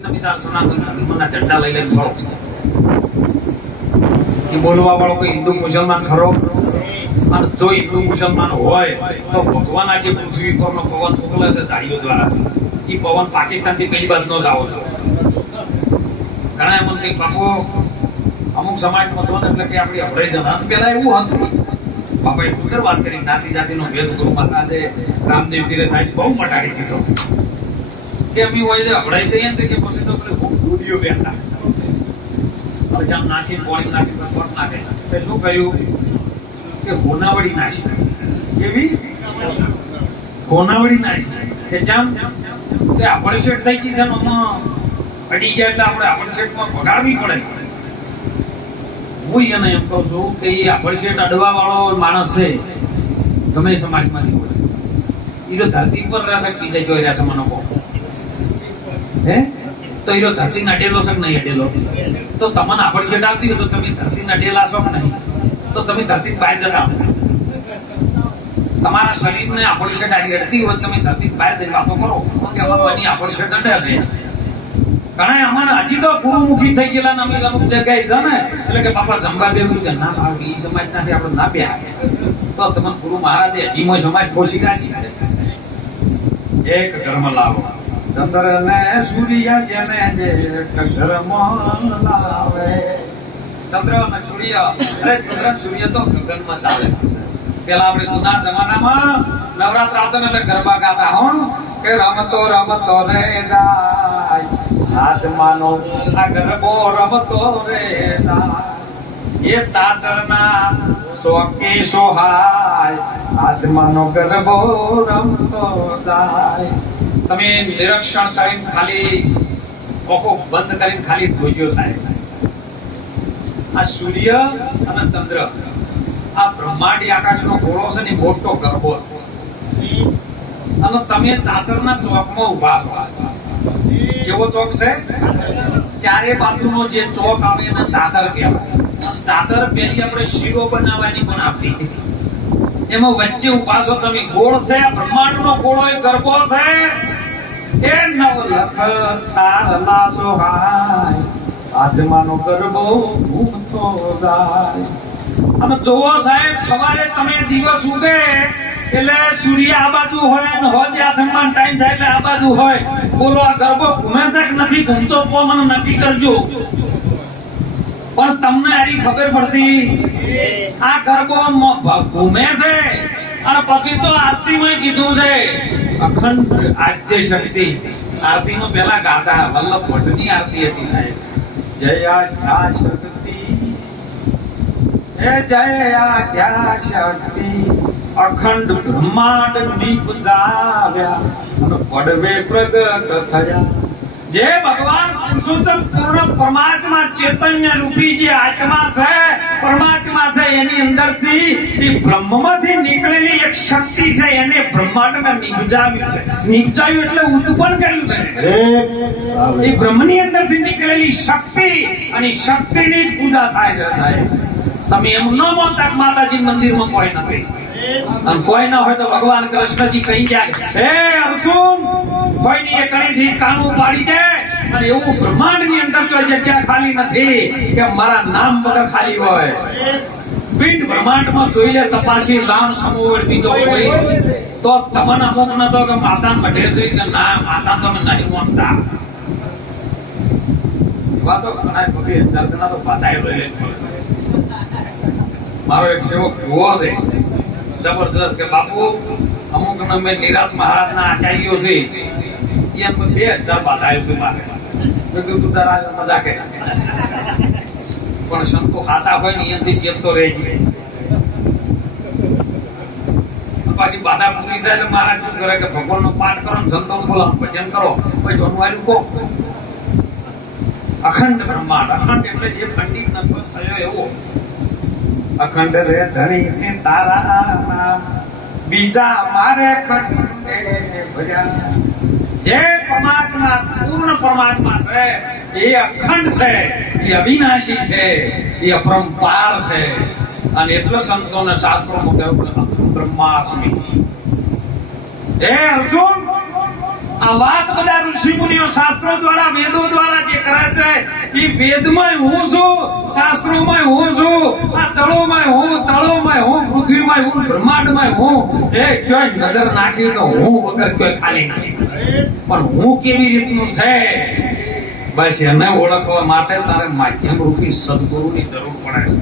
ઝંડા લઈ લઈને ફરો એ બોલવા વાળો કોઈ હિન્દુ મુસલમાન ખરો? અને જો હિન્દુ મુસલમાન હોય તો ભગવાન આજે પૃથ્વી પરનો પવન મોકલે છે ઝાડીઓ દ્વારા, એ પવન પાકિસ્તાન થી પેલી બાજુ નો જ આવો જોઈએ. ઘણા એમ કઈ બાપુ અમુક સમાજમાં તો એટલે કે આપણી અભરાઈ જણા પેલા એવું હતું. બાપાએ સુંદર વાત કરી, જ્ઞાતિ જાતિનો ભેદ ગુરુ મહારાજે રામદેવ પીરે સાહેબ બહુ મટાડી દીધો કે અમે હોય છે અભરાઈ જઈએ ને કે પછી તો પેલું વિડીયો બેઠા અચામ નાખી પોણી નાખી સ્વર્ગ નાખે. શું કર્યું કે હોનાવડી નાખી. કેવી હોનાવડી નાખી કે જામ કે અપરિશેટ થઈ ગઈ છે ને અડી ગયા એટલે આપણે અપરિશેટમાં પગાડવી પડે. હું એને એમ કહું છું કે એ અપરિશેટ અડવા વાળો માણસ છે ગમે સમાજમાંથી હોય એ તો ધરતી પર રહેશે બીજા જોઈ રહ્યા છે મને કહો હે તો એ ધરતી ને અડેલો છે કે નહીં અડેલો? તો તમને અપરિશેટ આવતી હોય તો તમે ધરતી ને અડેલા છો કે નહીં? તો તમે ધરતી બહાર જતા તમારા શરીરને અપરિશેટ અડતી હોય તમે ધરતી બહાર જઈને વાતો કરો કે અમારી અપરિશેટ અડે છે. ઘણા અમારે હજી તો ગુરુમુખી થઈ ગયેલા ને અમે અમુક જગ્યાએ છે ને એટલે કે બાપા જમવા બેવું કે ના બાપ એ સમાજ ના આપણે ના બે તો તમને ગુરુ મહારાજે હજીમો સમાજ ખોસી રાખી છે. એક ધર્મ લાવો ચંદ્ર ને સૂર્ય જેને ધર્મ લાવે. ચંદ્ર અને સૂર્ય, અરે ચંદ્ર સૂર્ય તો ગગનમાં ચાલે. પેલા આપણે જૂના જમાનામાં નવરાત્ર આવતા એટલે ગરબા ગાતા હો કે રમતો રમતો રે જાય હાથ માનો આ ગરબો રમતો રે જાય એ ચાચરના ચોકે સોહાય હાથ માનો ગરબો રમતો જાય. તમે નિરીક્ષણ કરીને ખાલી આંખો બંધ કરીને ખાલી જોજો સાહેબ, આ સૂર્ય અને ચંદ્ર આ બ્રહ્માંડી આકાશનો ગોળો છે ને મોટો ગરબો છે અને તમે ચાચરના ચોકમાં ઉભા છો. કેવો ચોક છે? ચારે બાજુનો જે ચોક આવે એને ચાચર કહેવાય. ચાચર પેલી આપણે શીરો બનાવવાની પણ આપતી એમાં વચ્ચે ઉભા છો તમે. ગોળ છે આ બ્રહ્માંડનો ગોળો એ ગરબો છે. એ નવલખ તારલા સોહાય આત્માનો ગરબો ઘૂમતો જાય. અને જોવો સાહેબ સવારે તમે દિવસ ઉગે એટલે સૂર્ય આ બાજુ હોય ને હોજે આથમમાં ટાઈમ થાય એટલે આ બાજુ હોય. બોલો આ ગરબો ઘૂમે છે કે નથી ઘૂમતો? મને નક્કી કરજો. પણ તમને આની ખબર પડતી આ ગરબો ઘૂમે છે. અને પછી તો આરતીમાં કીધું છે અખંડ આદ્ય શક્તિ. આરતીમાં પેલા ગાતા વલ્લભ ભટ્ટની આરતી હતી સાહેબ, જય આદ્યા શક્તિ હે જય આદ્યા શક્તિ અખંડ બ્રહ્માંડ નિપજાવ્યા અને પડવે પ્રગટ થયા. જે ભગવાન પુરુષોત્તમ પૂર્ણ પરમાત્મા ચૈતન્ય રૂપી જે આત્મા છે પરમાત્મા છે એની અંદરથી એ બ્રહ્મમાંથી નીકળેલી એક શક્તિ છે એને બ્રહ્માંડમાં નિપજાવ્યું. નિપજાવ્યું એટલે ઉત્પન્ન કર્યું છે. એ બ્રહ્મની અંદરથી નીકળેલી શક્તિ અને શક્તિની જ પૂજા થાય છે સાહેબ. તમે એમ ન માનતા માતાજી મંદિરમાં કોઈ નથી અને કોઈ ના હોય તો ભગવાન કૃષ્ણજી કહી જાય હે અર્જુન કોઈની એ કણીથી કાનું પાડી દે. અને એવું બ્રહ્માંડ ની અંદર જો જગ્યા ખાલી નથી કે મારા નામ વગર ખાલી હોય. પિંડ બ્રહ્માંડમાં જોઈ લે તપાસી નામ સમૂહ બીજો કોઈ તો તમને અમુક ન તો કે માતા મઢે છે કે ના માતા તમે નહીં માનતા. વાતો ઘણા બધી ચર્ચના તો બધાય લઈ મારો એક સેવક જુઓ છે જબરદસ્ત કે બાપુ અમુક મેં નિરાત મહારાજ ના આચાર્યો છે એમ 2000 બાદ આવ્યું છે મારે. તું તારા મજા કે પણ સંતો સાચા હોય ને એનાથી ચેપતો રહે છે. પાછી બાધા પૂરી થાય એટલે મહારાજ શું કરે કે ભગવાન નો પાઠ કરો ને સંતો બોલાવો ભજન કરો પછી અનુવાર્યું કહો. અખંડ બ્રહ્માંડ, અખંડ એટલે જે ખંડિત નથી થયો એવો અખંડ રે ધણી છે તારા નામ બીજા મારે ખંડે ભર્યા. જે પરમાત્મા પૂર્ણ પરમાત્મા છે એ અખંડ છે, એ અવિનાશી છે, એ અપરંપાર છે. અને એટલો સંતોને શાસ્ત્રોમાં કહ્યું બ્રહ્માસ્મિ. હે અર્જુન આ વાત બધા ઋષિ મુનિઓ શાસ્ત્રો દ્વારા વેદો દ્વારા જે કરે છે એ વેદમાં હું છું, શાસ્ત્રોમાં હું છું, આ જળોમાં હું, તળોમાં હું, પૃથ્વીમાં હું, બ્રહ્માંડમાં હું. એ ક્યાંય નજર નાખી તો હું વગર કોઈ ખાલી નથી. પણ હું કેવી રીતનું છે બસ એને ઓળખવા માટે તારે માધ્યમ રૂપી સદગુરુની જરૂર પડે છે.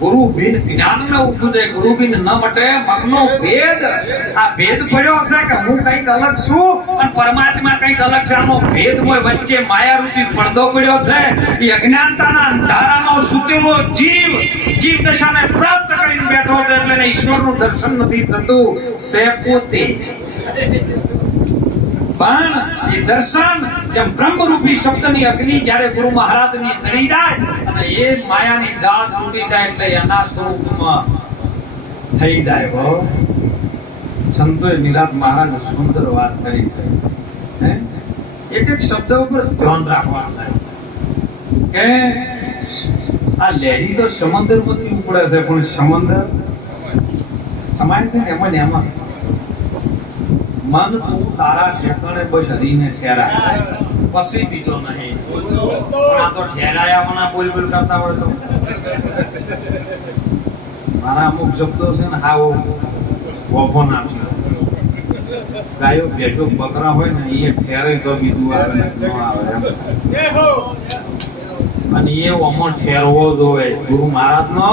ગુરુ બિન જ્ઞાન ન ઉપજે, ગુરુ બિન ન મટે મગનો ભેદ. આ ભેદ પડ્યો છે કે હું કઈક અલગ છું અને પરમાત્મા કઈક અલગ છે. આનો ભેદ હોય વચ્ચે માયા રૂપી પડદો પડ્યો છે. એ અજ્ઞાનતાના અંધારામાં સૂતેલો જીવ દશાને પ્રાપ્ત કરીને બેઠો છે. એટલે એને ઈશ્વરનું દર્શન નથી થતું. સે પોતે પણ એ દર્શન જેમ બ્રહ્મરૂપી શબ્દની અગ્નિ જ્યારે ગુરુ મહારાજની તળી જાય અને એ માયાની જાળ તૂટી જાય એટલે એના સ્વરૂપમાં થઈ જાય. હો સંતોએ નિરાત મહારાજ સુંદર વાત કરી છે. એક શબ્દ ઉપર ધ્યાન રાખવાનું થાય કે આ લહેરી તો સમંદરમાંથી ઉપડે છે પણ સમંદર સમાય છે ને એમાં ને એમાં. મન તું તારા ઠેકાણે બસ હરીને ઠેરાય પછી બીજો નહીં. આ તો ઠેરાયા મને બોલ કરતા હોય તો મારા અમુક શબ્દો છે ને હા વોફો નાખ્યો. ગાયો ભેંસો બકરા હોય ને એ ઠેરે તો બીજું આવે ન આવે અને એ અમો ઠેરવો જોવે. ગુરુ મહારાજ નો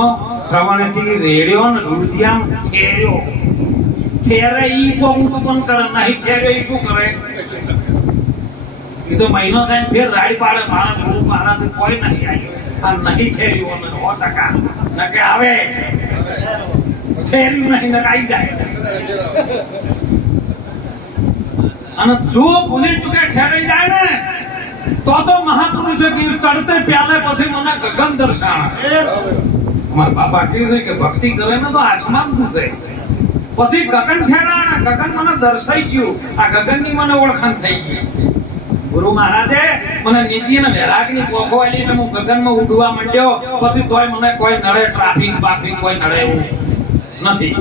શ્રવણથી રેડ્યો ને રુધિયામ ઠેર્યો. ઠેરે ઈ કો ઉત્પન્ન કરે નહીં ઠેરે ઈ શું કરે? એ તો મહિનો થાય ફેર રાડી પાડે. મારા ગુરુ મહારાજ કોઈ નહીં આવ્યું આ નહીં ઠેર્યું અમે 100% નકે આવે ઠેર્યું નહીં નકે આવી જાય. અને જો ભૂલી ચૂકે ઠેરાઈ જાય ને તો મહાપુરુષે કીધું ચડતે પ્યાલે પછી મને ગગન દર્શાણ. અમારા બાપા કહે છે કે ભક્તિ કરે ને તો આસમાન પૂછે પછી ગગન ઠેરાણ. ગગન મને દર્શાઈ ગયું. આ ગગન ની મને ઓળખાણ થઈ ગઈ. ગુરુ મહારાજે મને નીતિ અને વૈરાગની પોખો આલી એટલે હું ગગનમાં ઉડવા માંડ્યો. પછી તોય મને કોઈ નડે ટ્રાફિક બાફિક કોઈ નડે એવું નથી.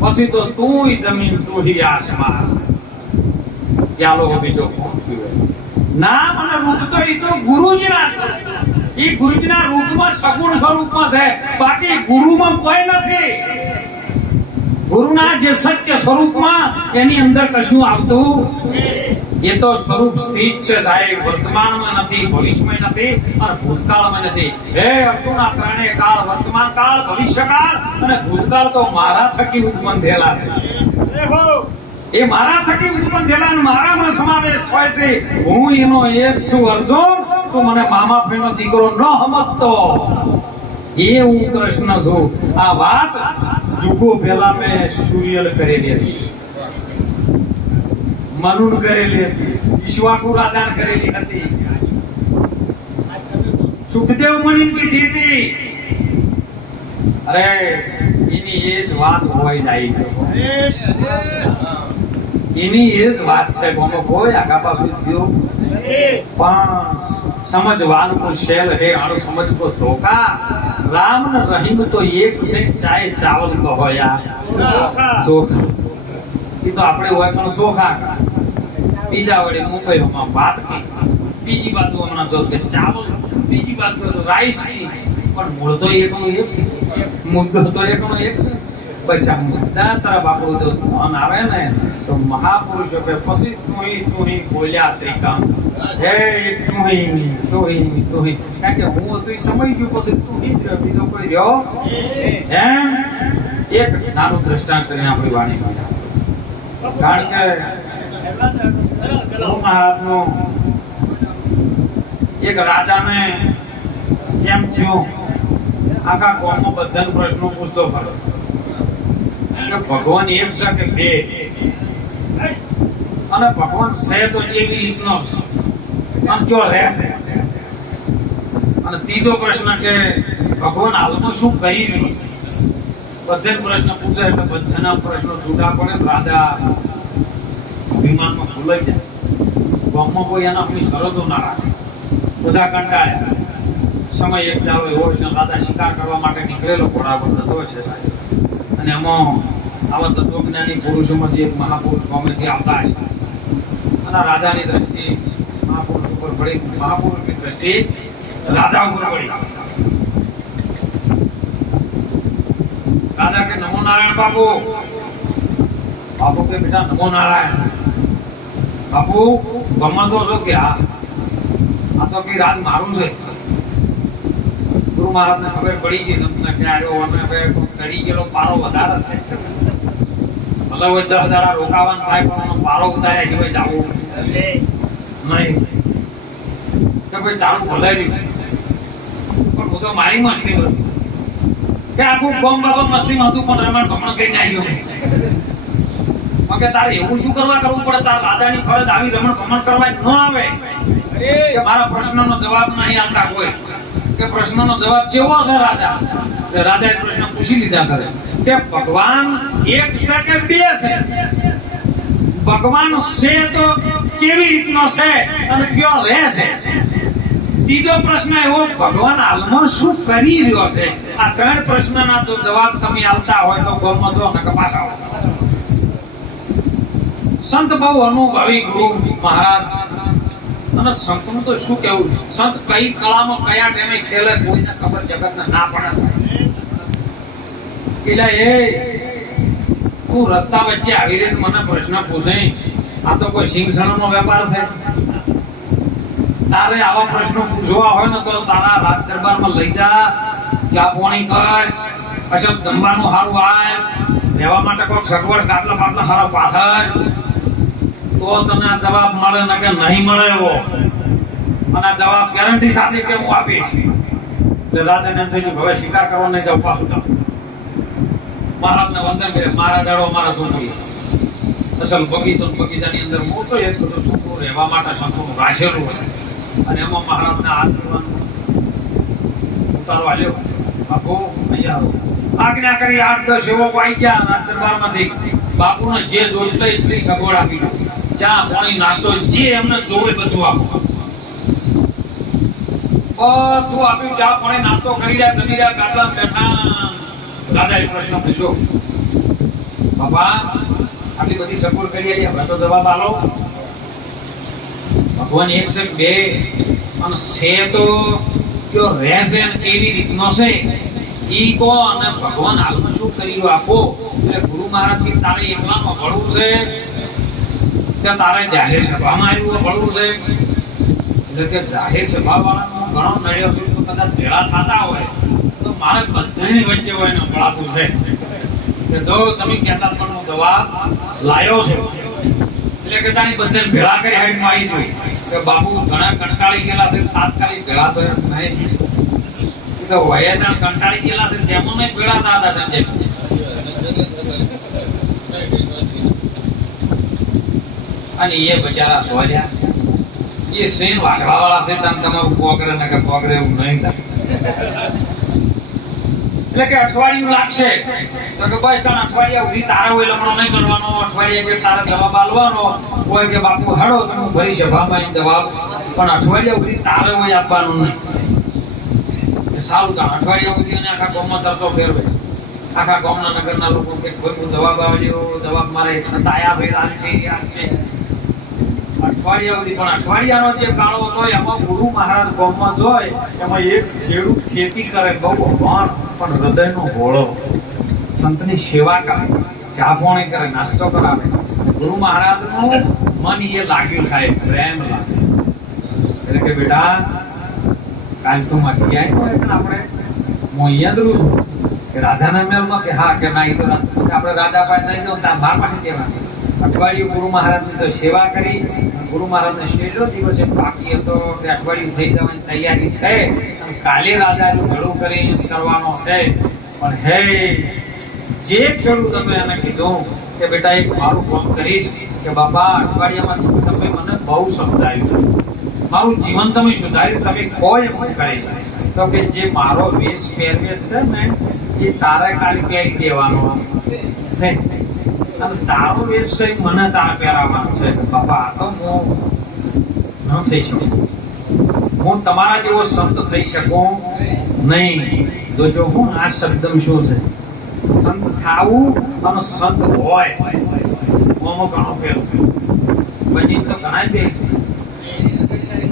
પછી તો તું જમીન તું હી આસમાન. ચાલો બીજો કોણ થયું ના મને રૂપ તો એ તો ગુરુજીના એ ગુરુજીના રૂપમાં સગુણ સ્વરૂપમાં છે. બાકી ગુરુમાં કોઈ નથી. ગુરુના જે સત્ય સ્વરૂપમાં એની અંદર કશું આવતું એ તો સ્વરૂપ સ્થિત છે સાહેબ. વર્તમાનમાં નથી, ભવિષ્યમાં નથી અને ભૂતકાળમાં નથી. હે અર્જુન આ ત્રણેય કાળ વર્તમાન કાળ ભવિષ્યકાળ અને ભૂતકાળ તો મારા થકી ઉત્પન્ન થયેલા છે. એ મારા થકી ઉત્પન્ન થયેલા મારામાં સમાવેશ થાય છે. હું એનો એક છું અર્જુન. તું મને મામા ફેનો દીકરો ન સમજતો એ હું કૃષ્ણ છું. આ વાત જુગો પેલા મેં સૂર્યલ કરેલી હતી, મનુન કરેલી હતી, ઈશ્વાકુ રાધાન કરેલી હતી, સુખદેવ મુનિ કીધી હતી. અરે એની એ જ વાત હોય જાય છે. એની એ જ વાત છે. કોઈ આગા પાછું થયું પણ સમજવાનું શેલ હે આનો સમજ કો ધોકા. રામ ને રહીમ તો એક છે ચાહે ચાવલ કહો યાર ચોખા. એ તો આપણે હોય પણ ચોખા. બીજા વડે મુંબઈમાં વાત કી, બીજી બાજુ હમણાં જો કે ચાવલ, બીજી બાજુ રાઈસ કી. પણ મૂળ તો એકનો એક, મુદ્દો તો એકનો એક છે. પછી આ મુદ્દા તારા બાપુ ધન આવે ને તો મહાપુરુષો કે પછી તું બોલ્યા ત્રિકામ. હે તું કારણ કે હું તો સમય ગયું પછી તું બીજો કોઈ રહ્યો એમ. એક નાનું દ્રષ્ટાંત કરીને આપણી વાણીમાં કારણ કે ગુરુ મહારાજનો એક રાજાને કેમ થયું આખા ગામમાં બધાને પ્રશ્નો પૂછતો ખરો ભગવાન એક છે કે બે અને ભગવાન છે તો કેવી રીતનો અને જો રહેશે. અને ત્રીજો પ્રશ્ન કે ભગવાન હાલમાં શું કરી રહ્યું. બધે પ્રશ્ન પૂછે એટલે બધાના પ્રશ્નો જુદા પડે. રાજા વિમાનમાં ભૂલાઈ જાય. ગામમાં કોઈ એના આપણી શરતો ના રાખે. બધા કંટાળ્યા. સમય એક દાડો એવો છે રાજા શિકાર કરવા માટે નીકળેલો ઘોડા પર થતો છે સાહેબ. અને એમાં આવા તત્વજ્ઞાની પુરુષોમાંથી એક મહાપુરુષ ગામેથી આવતા છે. અને રાજાની દ્રષ્ટિ મહાપુરુષ ઉપર પડી, મહાપુરુષની દ્રષ્ટિ રાજા ઉપર પડી. રાજા કે નમો નારાયણ બાપુ. બાપુ કે બેટા નમો નારાયણ. બાપુ ગમતો છો કે આ તો કઈ રાજ મારું છે. ગુરુ મહારાજ ને ખબર પડી ગઈ સંતને કે આવ્યો અને હવે ચડી ગયેલો પારો વધારે છે. મતલબ 10 દાડા રોકાવાનું થાય પણ એનો પારો ઉતાર્યા સિવાય જાવું નહીં. કે ભાઈ તારું ભલે રહ્યું પણ હું તો મારી મસ્તી હતી કે આખું ગમ બાબત મસ્તીમાં હતું પણ રમણ ભમણ કઈ નાખ્યું. કે તારે એવું શું કરવું પડે? તારા રાજાની ફરજ આવી રમણ ભમણ કરવા ન આવે કે મારા પ્રશ્નનો જવાબ નહીં આલતા કોઈ, કે પ્રશ્નનો જવાબ કેવો છે રાજા? રાજાએ પ્રશ્ન પૂછી લીધા કરે કે ભગવાન એક છે કે બે છે? ભગવાન છે તો કેવી રીતનો છે અને કયો રહે છે? ત્રીજો પ્રશ્ન એવો ભગવાન હાલમાં શું કરી રહ્યો છે? આ 3 પ્રશ્નના જો જવાબ તમે આલતા હોય તો ગોમાં જો ને પાછા આવો. સંત બહુ અનુભવી ગુરુ મહારાજ. અને સંતનું તો શું કેવું, સંત કઈ કળામાં કયા ટાઈમે ખેલે કોઈને ખબર જગતને ના પડે. પેલા એ તું રસ્તા વચ્ચે આવી રીતે મને પ્રશ્ન પૂછે, આ તો કોઈ સિંગસણનો વેપાર છે? તારે આવા પ્રશ્નો પૂછવા હોય ને તો તારા રાજ દરબારમાં લઈ જા, ચા પાણી કર, અસલ જમવાનું સારું આય, રહેવા માટે કોઈ સગવડ ગાટલા બાટલા સારા પાથર, તો તને જવાબ મળે ને કે નહીં મળે એવો. અને જવાબ ગેરંટી સાથે કે હું આપીશ. એટલે રાજા ને થયું હવે શિકાર કરવા નહીં જાવ, પાછું જાવ. મહારાજને વંદન કરે, મારા દાડો મારા ઝૂંપડી અસલ બગીચો, બગીચાની અંદર મોટો એક બધો ઝૂંપડો રહેવા માટે સંતોનું રાખેલું હોય. અને એમાં મહારાજને હાથ ધરવાનું ઉતારો આવ્યો. બાપુ અહીંયા આજ્ઞા કરી 8-10 સેવકો આવી ગયા રાજ દરબારમાંથી. બાપુને જે જોઈતું એટલી સગવડ આપી, ચા પાણી નાસ્તો જે એમને જોવે બધું આપો. બધું આપ્યું, ચા પાણી નાસ્તો કરી રહ્યા, જમી રહ્યા, ગાટલા બેઠા. રાજાએ પ્રશ્ન પૂછ્યો, બાપા આટલી બધી સગવડ કરી આવી, હવે તો જવાબ આલો. ભગવાન એક છે બે અને છે તો કયો રહેશે કેવી રીતનો છે ઈ કો, અને ભગવાન હાલમાં શું કરી આપો. એટલે ગુરુ મહારાજ કે તારે એકલામાં ભળવું છે કે તારે જાહેર સભામાં આવ્યું ભળવું છે? એટલે કે જાહેર સભા વાળાનો ઘણો નડ્યો છે તો કદાચ ભેળા થતા હોય તો મારે બધાની વચ્ચે હોય ને ભળાતું છે કે જો તમે કહેતા પણ હું જવાબ લાયો છું. એટલે કે તારી બધાને ભેળા કરી હાઈટમાં આવી છું કે બાપુ ઘણા કંટાળી ગયેલા છે, તાત્કાલિક ભેળા તો એમ નહીં તો વયે કંટાળી ગયેલા છે તેમાં નહીં ભેળા થતા સંજય. અને એ બચારા સોર્યા એ સેન વાગવા વાળા છે, તમે તમારું પોગરે ને કે પોગરે એવું નહીં થાય. એટલે કે અઠવાડિયું લાગશે તો કે બસ તને અઠવાડિયા સુધી તારે હોય લમણો નહીં કરવાનો, અઠવાડિયા કે તારે જવાબ આલવાનો હોય કે બાપુ હડો તમે ભરી સભામાં જવાબ, પણ અઠવાડિયા સુધી તારે હોય આપવાનું નહીં. સારું કામ અઠવાડિયા સુધી અને આખા ગામમાં તરતો ફેરવે. આખા ગામના નગરના લોકો કે કોઈ જવાબ આવ્યો, જવાબ મારે આયા ભાઈ રાજ છે અઠવાડિયા સુધી. પણ અઠવાડિયાનો જે કાળો હતો એમાં ગુરુ મહારાજ ગામમાં જોય એમાં એક ખેડૂત ખેતી કરે બહુ અભાણ પણ હૃદયનો ભોળો, સંતની સેવા કરે, ચા પાણી કરે, નાસ્તો કરાવે. ગુરુ મહારાજનું મન એ લાગ્યું સાહેબ, પ્રેમ લાગે. એટલે કે બેટા કાલ તું માગી આવ્યો એટલે આપણે હું અહીંયા દરું છું કે રાજાના મહેલમાં કે હા કે ના એ તો આપણે રાજા પાસે નહીં જાઉં ત્યાં બાર પાસે કહેવાનું. અઠવાડિયું ગુરુ મહારાજની તો સેવા કરી. ગુરુ મહારાજને છેલ્લો દિવસ બાકી હતો કે અઠવાડિયું થઈ જવાની તૈયારી છે, કાલે રાજાનું ભેળું કરી કરવાનો છે. પણ હે જે ખેડૂત હતો એને કીધું કે બેટા એક મારું કામ કરીશ કે બાપા અઠવાડિયામાં તમે મને બહુ સમજાવ્યું, મારું જીવન તમે સુધાર્યું, તમે કોઈ હું કરીશ તો કે જે મારો વેશ પહેરવેશ છે ને એ તારે કાલે પહેરી દેવાનો છે અને તારો વેશ છે મને તારે પહેરાવવાનો છે. બાપા આ તો હું ન થઈ શકું, હું તમારા જેવો સંત થઈ શકું નહીં. તો જો હું આ શબ્દ શું છે, સંત થાવું અને સંત હોય ઘણો ફેર છે. બની તો ઘણા દે છે,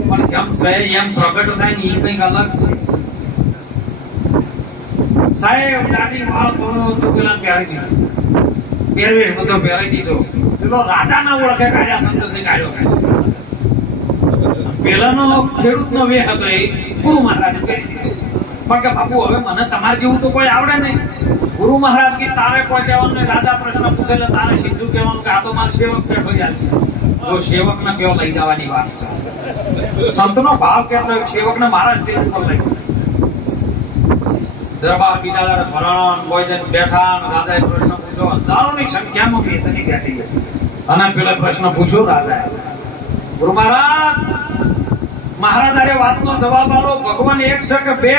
પણ જેમ છે એમ પ્રગટ થાય ને એ કંઈક અલગ છે. સાહેબ દાઢી વાળ કરો તો પેલા પહેરી દીધું, પહેરવેશ બધો પહેરી દીધો. પેલો રાજા ના ઓળખે કાઢ્યા સંતોષે કાઢ્યો. પેલાનો ખેડૂતનો વેહ હતો એ ગુરુ મહારાજ પહેરી દીધો. પણ કે બાપુ હવે મને તમારે જેવું તો કોઈ આવડે નહીં. ગુરુ મહારાજ કે તારે કોઈ કહેવાનું, રાજા પ્રશ્ન પૂછે એટલે તારે સીધું કહેવાનું કે આ તો મારો સેવક બેઠો યાદ છે. તો સેવક ને કેવો લઈ જવાની વાત છે. સંતનો ભાવ કેટલો, સેવક ને મારા સ્ટેજ ઉપર લઈ દરબાર બીજા ભરણ ભોજન બેઠા, રાજાએ પ્રશ્ન પૂછ્યો. હજારોની સંખ્યામાં બેઠી હતી અને પેલા પ્રશ્ન પૂછ્યો રાજાએ, ગુરુ મહારાજ મહારાજ વાતનો જવાબ આલો, ભગવાન એક છે કે બે,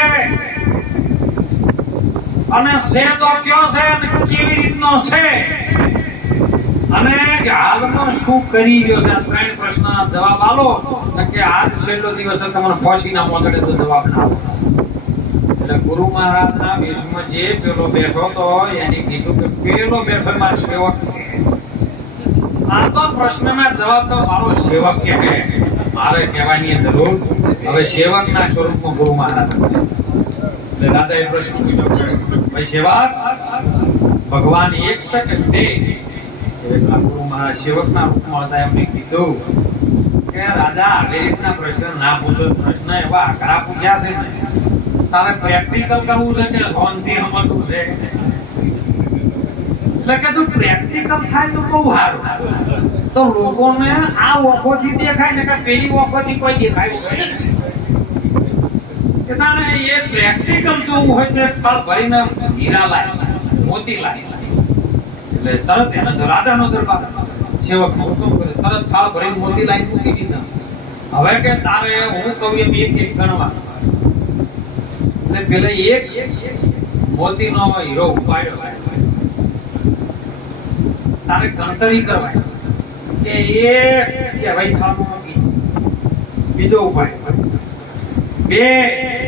અને છે તો કયો છે અને કેવી રીતનો છે, અને હાલમાં શું કરી રહ્યો છે. આ ત્રણ પ્રશ્નના જવાબ આલો કે આજ છેલ્લો દિવસ તમને ફોસી ના મોકલે તો જવાબ ના આપો. એટલે ગુરુ મહારાજ ના વેશમાં જે પેલો બેઠો તો એને કીધું કે પેલો બેઠો મારો સેવક. આ તો પ્રશ્નના જવાબ તો મારો સેવક કે મારે કહેવાની જરૂર. હવે સેવક ના સ્વરૂપમાં ગુરુ મહારાજ એટલે દાદાએ પ્રશ્ન પૂછ્યો, ભાઈ સેવક ભગવાન એક છે કે બે? એટલા ગુરુ મહારાજ સેવક ના રૂપમાં હતા. એમને કીધું કે રાજા આવી રીતના પ્રશ્ન ના પૂછો. પ્રશ્ન એવા આકરા પૂછ્યા છે, તારે પ્રેક્ટિકલ કરવું છે કે ફોનથી સમજવું છે? એટલે કે તું પ્રેક્ટિકલ થાય તો બહુ સારું. તો લોકોને આ ઓખોથી દેખાય ને કે પેલી ઓખોથી કોઈ દેખાયું કે તારે એ પ્રેક્ટિકલ જોવું હોય તો સ્થળ ભરીને હીરા લાય, મોતી લાય. એટલે તરત એને રાજાનો દરબાર સેવક નો હુકમ કરે, તરત થાળ ભરીને મોતી લાઈન મૂકી દીધા. હવે કે તારે હું કહું એમ એક એક ગણવા. એટલે પેલા એક મોતીનો હીરો ઉપાડ્યો, તારે ગણતરી કરવાય કે એક કે ભાઈ થાળમાં મૂકી, બીજો ઉપાય બે.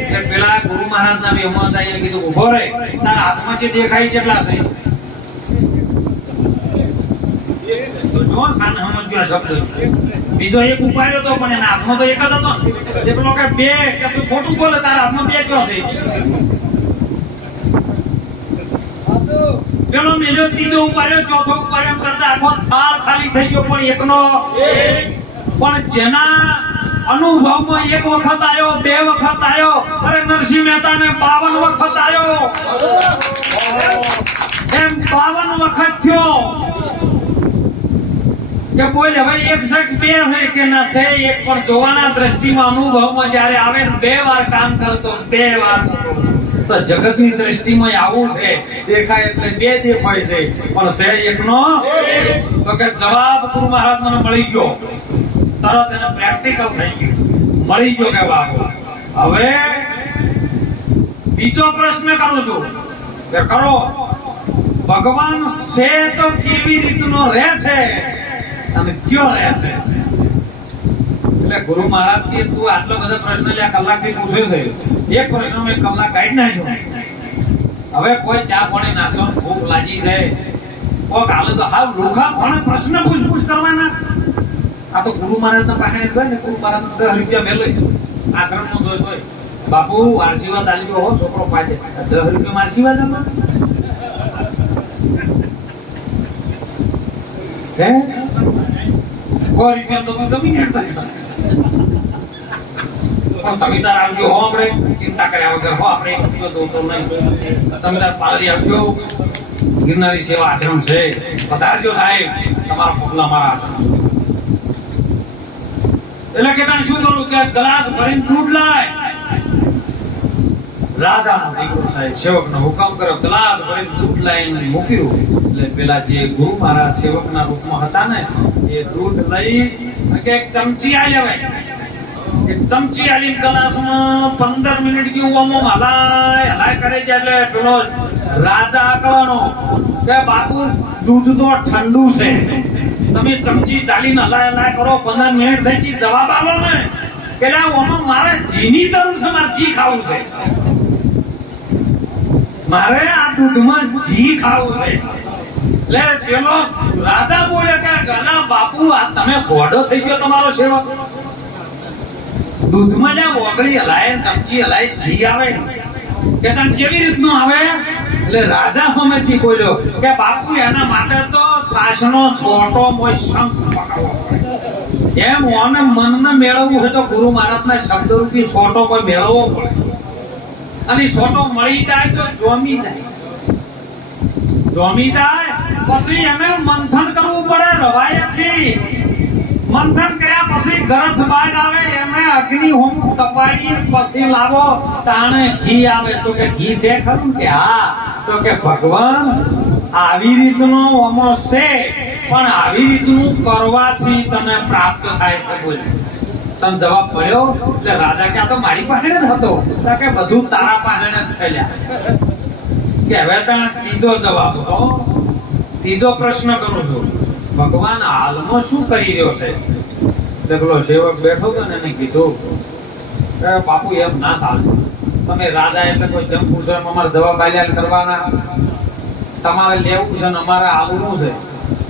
એટલે પેલા ગુરુ મહારાજ ના બેહમાં હતા એને કીધું ઉભો રહે, તારા હાથમાં જે દેખાય કેટલા છે તો જો સાને સમજ્યો શબ્દ. બીજો એક ઉપાડ્યો તો પણ એના હાથમાં તો એક જ હતો. એ પેલો કે બે, કે તું ખોટું બોલે, તારા હાથમાં બે કયો છે? પેલો મેજો ત્રીજો ઉપાડ્યો, ચોથો ઉપાડ્યો કરતા આખો થાળ ખાલી થઈ ગયો. પણ એકનો પણ જેના અનુભવમાં એક વખત આવ્યો, બે વખત આવ્યો, અરે નરસિંહ મહેતા ને 52 વખત આવ્યો, એમ 52 વખત થયો કે બોલ હવે એક શક બે છે કે ના છે એક. પણ જોવાના દ્રષ્ટિમાં અનુભવમાં જયારે આવે બે વાર કામ કરતો, બે વાર તો જગતની દ્રષ્ટિમાં આવું છે, દેખાય એટલે બે દેખાય છે, પણ છે એકનો. તો કે જવાબ ગુરુ મહારાજ મને મળી ગયો, તરત એને પ્રેક્ટિકલ થઈ ગયું, મળી ગયો કે બાપુ. હવે બીજો પ્રશ્ન કરું છું કે કરો, ભગવાન છે તો કેવી રીતનો રહેશે અને કયો રહેશે? એટલે ગુરુ મહારાજ કે તું આટલો બધો પ્રશ્ન લ્યા કલાકથી પૂછે છે, એક પ્રશ્ન મેં કલાક કાઢી નાખ્યો. હવે કોઈ ચા પાણી નાખો, ભૂખ લાગી છે, કોક હાલે તો હાલ લુખા પણ પ્રશ્ન પૂછ કરવાના. આ તો ગુરુ મહારાજ ના પાસે ગયો ને, ગુરુ મહારાજ 10 રૂપિયા મેં લઈ આશ્રમ નો જોઈ બાપુ આશીર્વાદ આલી ગયો હો, છોકરો પાડે 10 રૂપિયા આશીર્વાદ આપો હે? 100 રૂપિયા તો જમીન હેડતા પણ તમે તાર આવજો હો, આપણે ચિંતા કર્યા વગર હો. આપણે તો નહીં, તમે તાર પાલરી આવજો. ગિરનારી સેવા આશ્રમ છે, પધારજો સાહેબ, તમારા પગલા મારા આશ્રમ. એટલે કે તને શું કરું કે ગ્લાસ ભરીને દૂધ લાય. રાજાનો દીકરો સાહેબ સેવકનો હુકમ કર્યો, ગ્લાસ ભરીને દૂધ લાવીને મૂક્યું. એટલે પેલા જે ગુરુ મહારાજ સેવકના રૂપમાં હતા ને, એ દૂધ લઈ કે એક ચમચી આવી આવે, એક ચમચી આલી ગ્લાસમાં 15 મિનિટ જેવું આમ હલાય કરે છે. એટલે પેલો રાજા આકળવાનો કે બાપુ દૂધ તો ઠંડુ છે, તમે ચમચી ચાલીને હલાય કરો, 15 મિનિટ થઈ ગઈ, જવાબ આલો ને. કે મારે જીની કરવું છે, મારે જી ખાવું છે, મારે આ દૂધમાં જી ખાવું છે. લે પેલો રાજા બોલે કે ગણા બાપુ આ તમે ઘોડો થઈ ગયો તમારો સેવક દૂધમાં જ્યાં ઓગળી હલાય ચમચી હલાય ઘી આવે કે તને કેવી રીતનું આવે એટલે રાજા હોમેથી બોલ્યો કે બાપુ એના માટે તો છાશનો છોટો મોય શંખ પકાવવો પડે એમ ઓને મનને મેળવવું હોય તો ગુરુ મહારાજના શબ્દરૂપી છોટો કોઈ મેળવવો પડે અને છોટો મળી જાય તો જોમી જાય પછી એને મંથન કરવું પડે રવાયાથી મંથન કર્યા પછી ગરથ બાગ આવે એને અગ્નિ હોમ તપાડી પછી લાવો તાણે ઘી આવે તો કે ઘી છે ખરું કે હા તો કે ભગવાન આવી રીતનો ઓમો છે પણ આવી રીતનું કરવાથી તને પ્રાપ્ત થાય છે બોલ તને જવાબ મળ્યો એટલે રાજા કે આ તો મારી પાસે જ હતો કે બધું તારા પાસે જ છે કે હવે તને ત્રીજો જવાબ હતો ત્રીજો પ્રશ્ન કરું છું ભગવાન હાલમાં શું કરી રહ્યો છે પેલો સેવક બેઠો હતો ને એને કીધું બાપુ એમ ના ચાલે તમે રાજા એટલે કોઈ જમ પૂછો અમારે દવા બાલ્યા કરવાના તમારે લેવું છે ને અમારે આવવું છે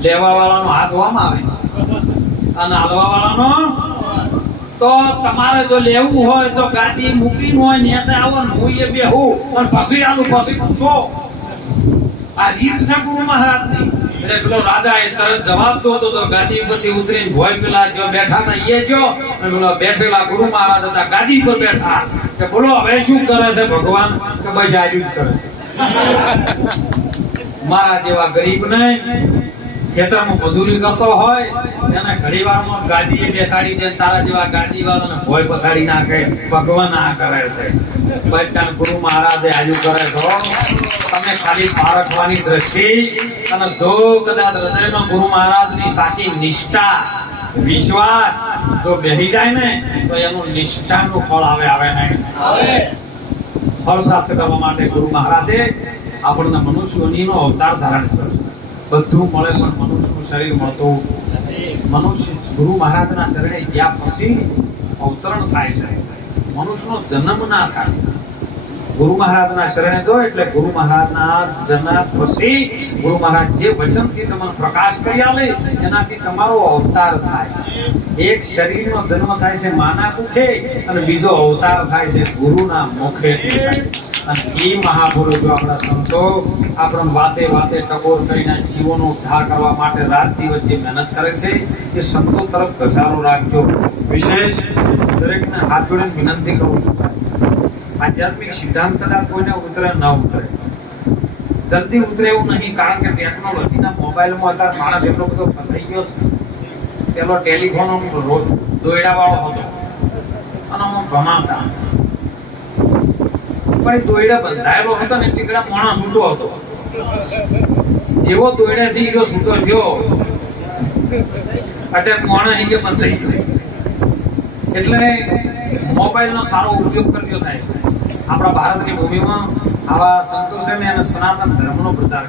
લેવા વાળાનો હાથ વામાં આવે અને હાલવા વાળાનો તો તમારે જો લેવું હોય તો ગાડી મૂકીને હોય ને એસે આવો ને હું એ બેહું અને પછી આવું પછી પૂછો આ રીત છે ગુરુ મહારાજની એટલે પેલો રાજા એ તરત જવાબ જોતો તો ગાદી પરથી ઉતરીને ભોય પેલા જો બેઠા હતા એ જો અને પેલો બેઠેલા ગુરુ મહારાજ હતા ગાદી પર બેઠા કે બોલો હવે શું કરે છે ભગવાન કે બસ આજુ જ કરે મારા જેવા ગરીબ ને ખેતરમાં મજૂરી કરતો હોય એને ઘડી વારમાં ગાદીએ બેસાડી દે તારા જેવા ગાદી વાળાને ભોય પછાડી નાખે ભગવાન આ કરે છે બચ્ચાને ગુરુ મહારાજે આજુ કરે તો તમે ખાલી પારખવાની દ્રષ્ટિ અને જો કદાચ હૃદયમાં ગુરુ મહારાજની સાચી નિષ્ઠા વિશ્વાસ જો બેહી જાય ને તો એનું નિષ્ઠાનું ફળ આવે નહીં ફળ પ્રાપ્ત કરવા માટે ગુરુ મહારાજે આપણને મનુષ્યોનીનો અવતાર ધારણ કર્યો બધું મળે પણ મનુષ્યનું શરીર મળતું મનુષ્ય ગુરુ મહારાજના ચરણે ગયા પછી અવતરણ થાય છે મનુષ્યનો જન્મ ના થાય ગુરુ મહારાજના શરણે જો એટલે ગુરુ મહારાજના જન્મ પછી ગુરુ મહારાજ જે વચનથી તમને પ્રકાશ કરી આલે એનાથી તમારો અવતાર થાય એક શરીરનો જન્મ થાય છે માના કુખે અને બીજો અવતાર થાય છે ગુરુના મુખેથી અને એ મહાપુરુષો આપણા સંતો આપણને વાતે વાતે ટકોર કરીને જીવોનો ઉદ્ધાર કરવા માટે રાત દિવસ જે મહેનત કરે છે એ સંતો તરફ ઘસારો રાખજો વિશેષ દરેકને હાથ જોડીને વિનંતી કરું છું આધ્યાત્મિક સિદ્ધાંત કદાચ કોઈને ઉતરે ન ઉતરે જલ્દી ઉતરે એવું નહીં કારણ કે ટેકનોલોજીના મોબાઈલમાં અત્યારે માણસ એટલો બધો ફસાઈ ગયો છે પેલો ટેલિફોન દોયડા વાળો હતો અને હું ભમાતા પણ દોયડા બંધાયેલો હતો ને એટલે પેલા માણસ છૂટો હતો જેવો દોયડાથી ગયો છૂટો થયો અત્યારે માણસ બંધ થઈ ગયો એટલે મોબાઈલનો સારો ઉપયોગ કરજો સાહેબ આપણા ભારતની ભૂમિમાં આવા સંતો છે ને એને સનાતન ધર્મનો પ્રચાર